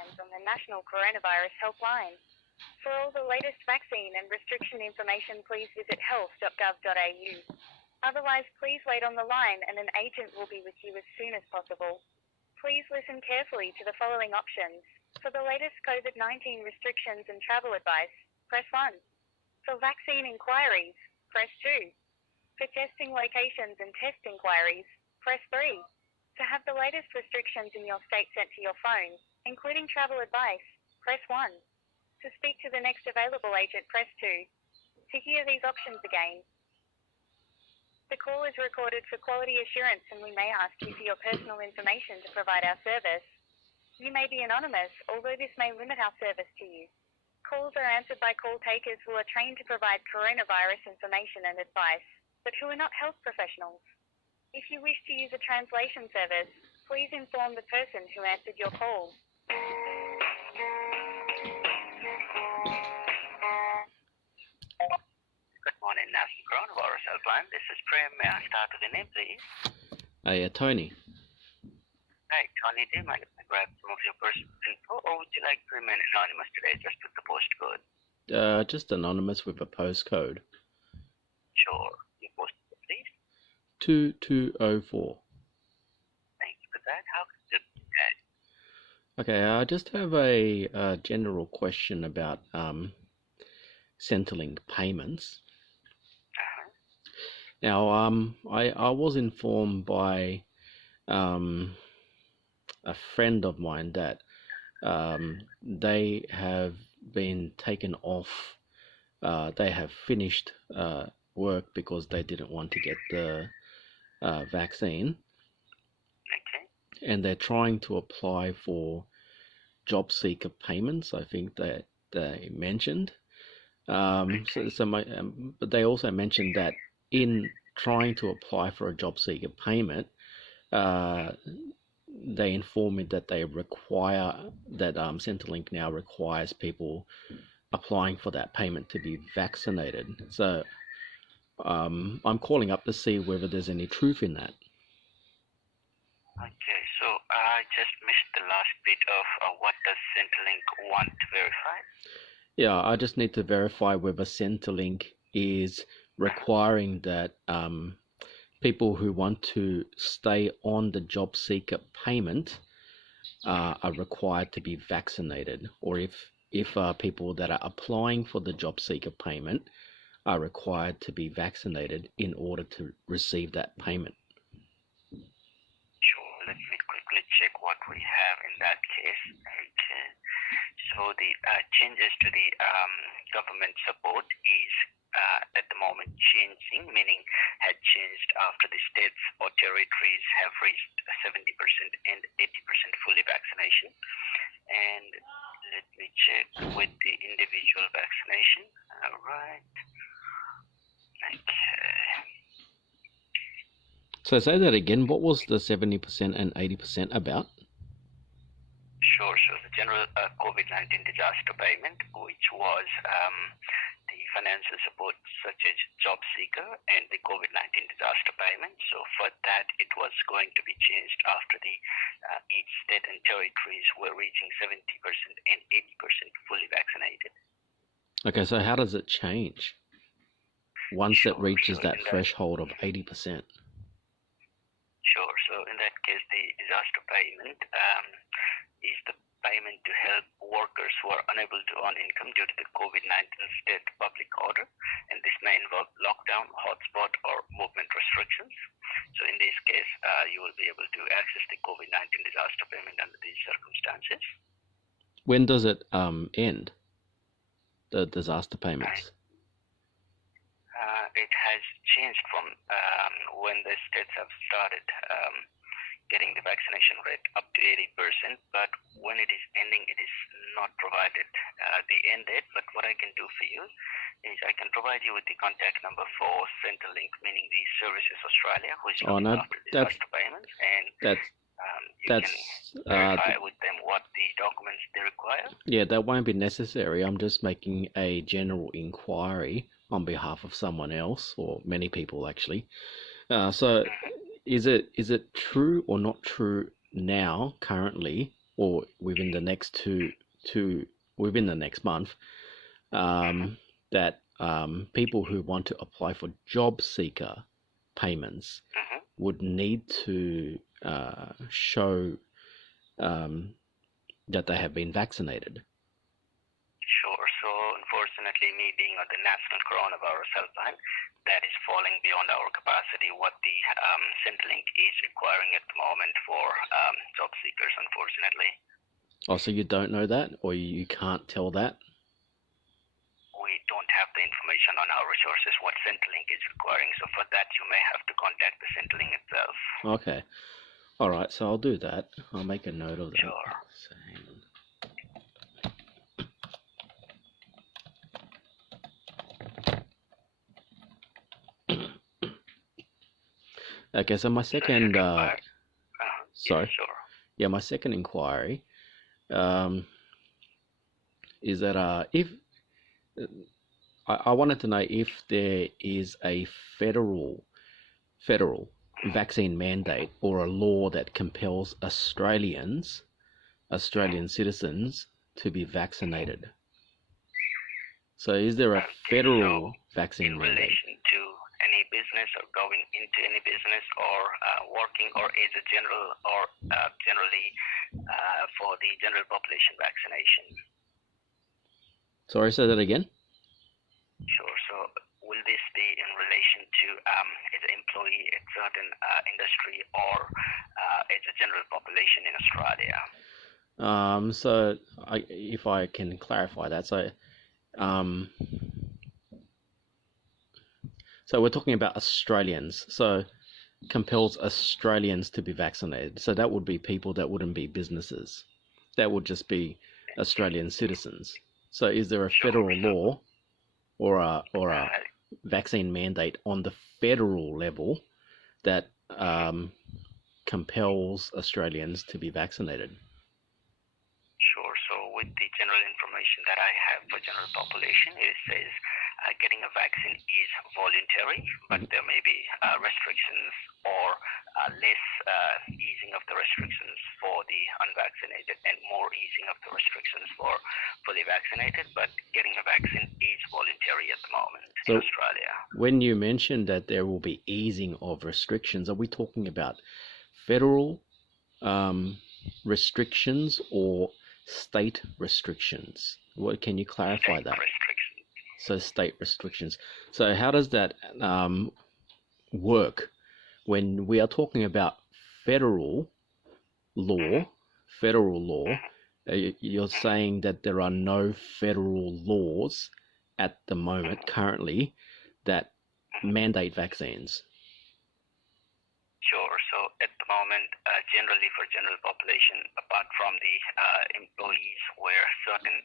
Hotline from the National Coronavirus Helpline. For all the latest vaccine and restriction information, please visit health.gov.au. Otherwise, please wait on the line and an agent will be with you as soon as possible. Please listen carefully to the following options. For the latest COVID-19 restrictions and travel advice, press 1. For vaccine inquiries, press 2. For testing locations and test inquiries, press 3. To have the latest restrictions in your state sent to your phone, including travel advice, press 1. To speak to the next available agent, press 2. To hear these options again, the call is recorded for quality assurance and we may ask you for your personal information to provide our service. You may be anonymous, although this may limit our service to you. Calls are answered by call takers who are trained to provide coronavirus information and advice, but who are not health professionals. If you wish to use a translation service, please inform the person who answered your call. Good morning, National Coronavirus Helpline. This is Prem. May I start with the name, please? Tony. Hi, Tony. Do you mind if I grab some of your personal info, or would you like to remain anonymous today just with the postcode? Just anonymous with a postcode. Sure. Your postcode, please. 2204. Thank you for that. How can you do that? Okay, I just have a general question about Centrelink payments. Now, I was informed by a friend of mine that they have been taken off. They have finished work because they didn't want to get the vaccine. Okay. And they're trying to apply for job seeker payments, I think that they mentioned. But they also mentioned that in trying to apply for a job seeker payment, they informed me that they require that Centrelink now requires people applying for that payment to be vaccinated. So I'm calling up to see whether there's any truth in that. Okay, so I just missed the last bit of what does Centrelink want to verify? Yeah, I just need to verify whether Centrelink is requiring that people who want to stay on the job seeker payment are required to be vaccinated, or if people that are applying for the job seeker payment are required to be vaccinated in order to receive that payment. Sure, let me quickly check what we have in that case. Okay. So the changes to the government support is at the moment changing, meaning had changed after the states or territories have reached 70% and 80% fully vaccination. And let me check with the individual vaccination. All right. Okay. So say that again. What was the 70% and 80% about? Sure. So the general COVID-19 disaster payment, which was the financial support such as job seeker and the COVID-19 disaster payment. So for that, it was going to be changed after the each state and territories were reaching 70% and 80% fully vaccinated. Okay, so how does it change once it reaches that threshold of 80%? Sure. So in that case, the disaster payment is the payment to help workers who are unable to earn income due to the COVID-19 state public order, and this may involve lockdown, hotspot, or movement restrictions. So in this case, you will be able to access the COVID-19 disaster payment under these circumstances. When does it end, the disaster payments? It has changed from when the states have started getting the vaccination rate up to 80%, but when it is ending, it is not provided the end date. But what I can do for you is I can provide you with the contact number for Centrelink, meaning the Services Australia, who is looking after disaster payments, and you can verify with them what the documents they require. Yeah, that won't be necessary. I'm just making a general inquiry on behalf of someone else, or many people actually. So is it true or not true now, currently, or within the next within the next month, that people who want to apply for job seeker payments would need to show that they have been vaccinated. Sure. So unfortunately, me being on the National Coronavirus Helpline, that is falling beyond our capacity. What the Centrelink is requiring at the moment for job seekers, unfortunately. Oh, so you don't know that, or you can't tell that? We don't have the information on our resources what Centrelink is requiring. So for that, you may have to contact the Centrelink itself. Okay. All right. So I'll do that. I'll make a note of that. Sure. So hang on. Okay, so my second, sorry, yes, sure. Yeah, my second inquiry, is that if I wanted to know if there is a federal vaccine mandate or a law that compels Australian citizens to be vaccinated. So, is there a federal vaccine mandate? In relation to any business or going into any business or working, or is it general or generally for the general population vaccination? Sorry, say that again. Sure. So will this be in relation to as an employee at certain industry or as a general population in Australia? So if I can clarify that, so we're talking about Australians. So compels Australians to be vaccinated. So that would be people that wouldn't be businesses. That would just be Australian citizens. So is there a federal law or a vaccine mandate on the federal level that compels Australians to be vaccinated? Sure. So with the general information that I have for general population, it says getting a vaccine is voluntary, but there may be restrictions or less easing of the restrictions for the unvaccinated and more easing of the restrictions for fully vaccinated. But getting a vaccine is voluntary at the moment in Australia. When you mentioned that there will be easing of restrictions, are we talking about federal restrictions or state restrictions? What can you clarify State that? Restrictions. So state restrictions. So how does that work when we are talking about federal law? You're saying that there are no federal laws at the moment currently that mandate vaccines. Sure. So at the moment, generally for general population, apart from the employees where certain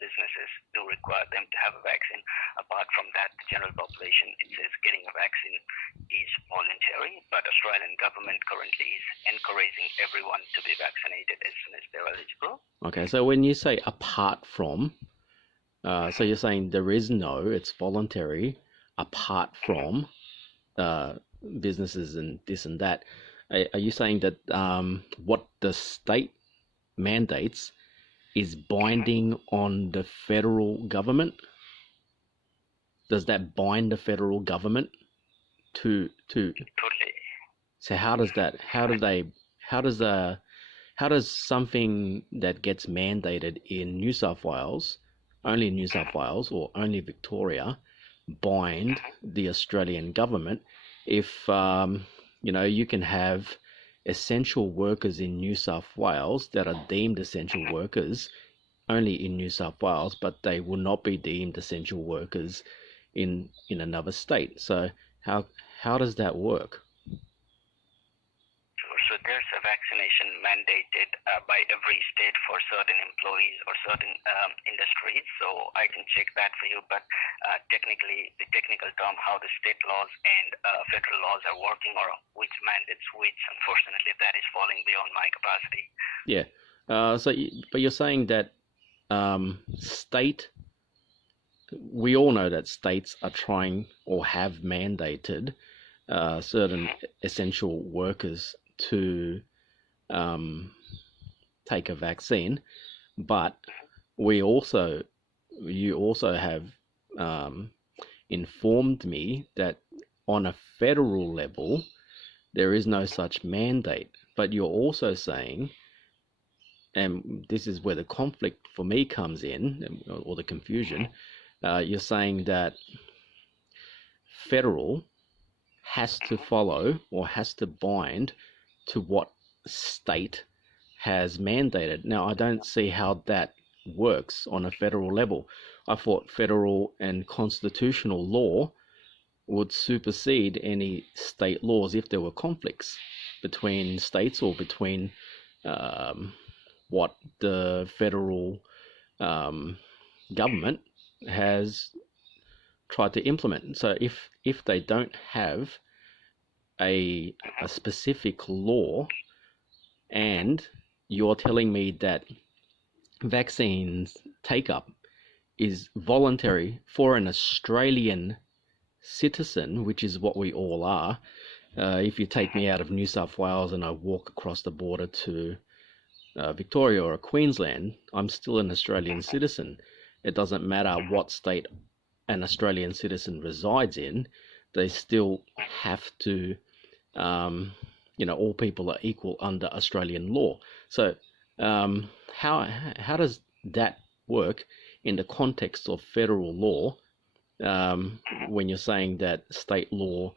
businesses do require them to have a vaccine, apart from that, the general population, it says getting a vaccine is voluntary, but Australian government currently is encouraging everyone to be vaccinated as soon as they're eligible. Okay, so when you say apart from, so you're saying there is no, it's voluntary, apart from businesses and this and that. Are you saying that what the state mandates is binding on the federal government? Does that bind the federal government to? Totally. So how does that? How does something that gets mandated in New South Wales, only New South Wales or only Victoria, bind the Australian government if you can have essential workers in New South Wales that are deemed essential workers only in New South Wales, but they will not be deemed essential workers in another state? So how does that work? So there's a vaccination mandated by every state for certain employees or certain industries. So I can check that for you. But technically, the technical term, how the state laws and federal laws are working, or which mandates which, unfortunately, that is falling beyond my capacity. Yeah. But you're saying that we all know that states are trying or have mandated certain essential workers to take a vaccine, but you also have informed me that on a federal level there is no such mandate. But you're also saying, and this is where the conflict for me comes in, or the confusion, you're saying that federal has to follow or has to bind to what state has mandated. Now, I don't see how that works on a federal level. I thought federal and constitutional law would supersede any state laws if there were conflicts between states or between what the federal government has tried to implement. So if they don't have a specific law, and you're telling me that vaccines take up is voluntary for an Australian citizen, which is what we all are. If you take me out of New South Wales and I walk across the border to Victoria or Queensland, I'm still an Australian citizen. It doesn't matter what state an Australian citizen resides in, they still have to, all people are equal under Australian law. So how does that work in the context of federal law, when you're saying that state law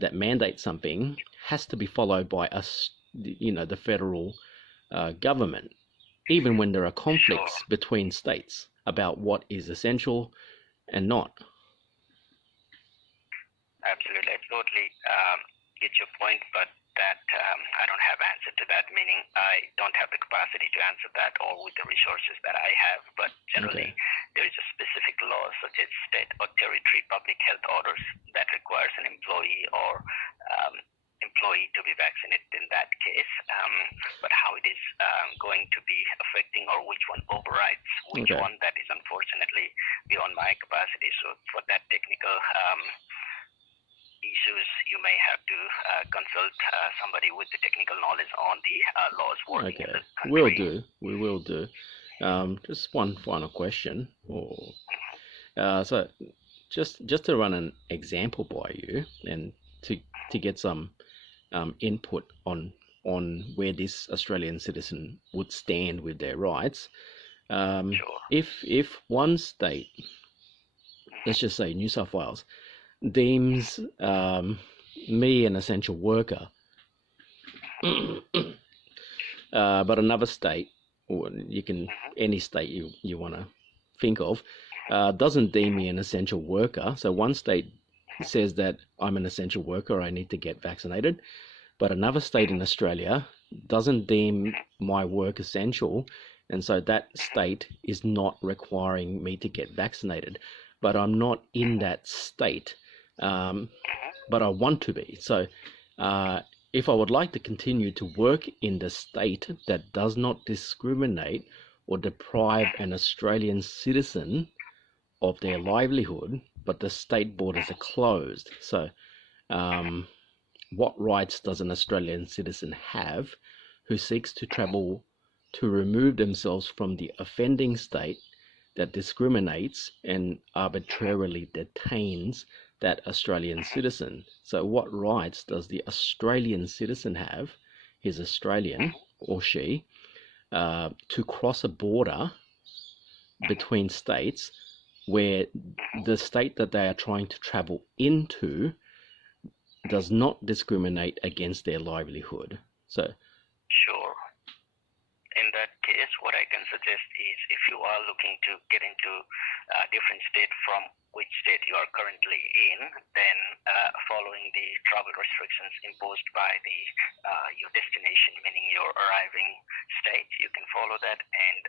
that mandates something has to be followed by us, the federal government, even when there are conflicts between states about what is essential and not? Absolutely, I totally get your point, but that I don't have answer to that, meaning I don't have the capacity to answer that or with the resources that I have. But generally, there is a specific law such as state or territory public health orders that requires an employee or employee to be vaccinated in that case. But how it is going to be affecting or which one overrides which one, that is unfortunately beyond my capacity. So for that technical issues, you may have to consult somebody with the technical knowledge on the laws working in the country. We will do. Just one final question. So just to run an example by you and to get some input on where this Australian citizen would stand with their rights. If one state, let's just say New South Wales, deems me an essential worker, but another state, or any state you want to think of, doesn't deem me an essential worker. So one state says that I'm an essential worker, I need to get vaccinated, but another state in Australia doesn't deem my work essential, and so that state is not requiring me to get vaccinated. But I'm not in that state, but I want to be. So if I would like to continue to work in the state that does not discriminate or deprive an Australian citizen of their livelihood, but the state borders are closed. So what rights does an Australian citizen have who seeks to travel to remove themselves from the offending state that discriminates and arbitrarily detains that Australian citizen? So what rights does the Australian citizen have, he's Australian or she, to cross a border between states where the state that they are trying to travel into does not discriminate against their livelihood? So sure. In that case, what I can suggest is, if you are looking to get into a different state from which state you are currently in, then following the travel restrictions imposed by your destination, meaning your arriving state, you can follow that and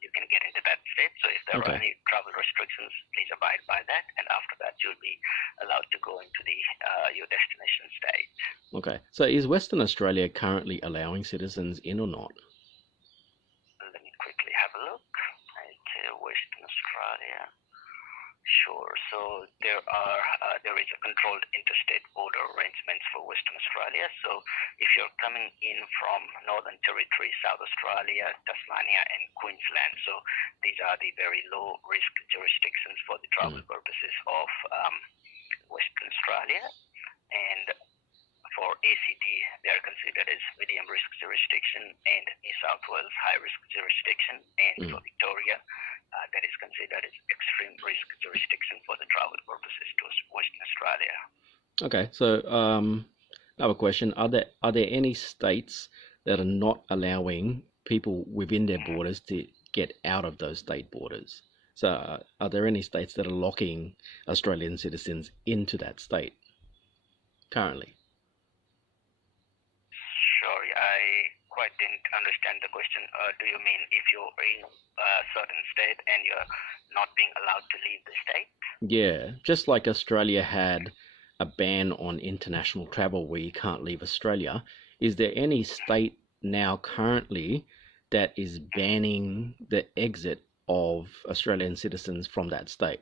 you can get into that state. So if there are any travel restrictions, please abide by that, and after that you'll be allowed to go into your destination state. Okay, so is Western Australia currently allowing citizens in or not? Let me quickly have a look. Okay, Western Australia. Sure. So there is a controlled interstate border arrangements for Western Australia. So if you're coming in from Northern Territory, South Australia, Tasmania, and Queensland, so these are the very low risk jurisdictions for the travel purposes of Western Australia. And for ACT, they are considered as medium risk jurisdiction, and New South Wales high risk jurisdiction, and for Victoria, that is considered as extreme risk jurisdiction for the travel purposes to Western Australia. Okay, so I have a question. Are there any states that are not allowing people within their borders to get out of those state borders? So are there any states that are locking Australian citizens into that state currently? Sorry, I quite didn't understand the question. Do you mean if you're in a certain state and you're not being allowed to leave the state? Yeah, just like Australia had a ban on international travel where you can't leave Australia, is there any state now currently that is banning the exit of Australian citizens from that state?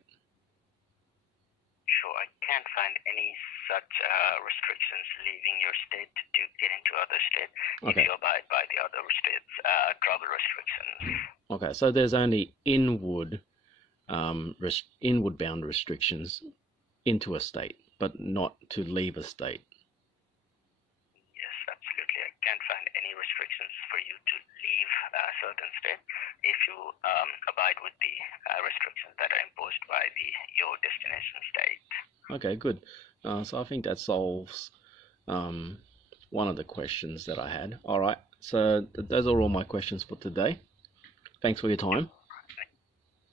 Sure, I can't find any such restrictions leaving your state to get into other states if you abide by the other states' travel restrictions. Okay, so there's only inward bound restrictions into a state, but not to leave a state. Yes, absolutely. I can't find any restrictions for you to leave a certain state if you abide with the restrictions that are imposed by your destination state. Okay, good. So I think that solves one of the questions that I had. All right, so those are all my questions for today. Thanks for your time.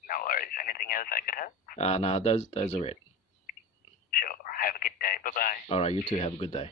No worries. Anything else I could help? No, those are it. Sure. Have a good day. Bye-bye. All right, you too. Have a good day.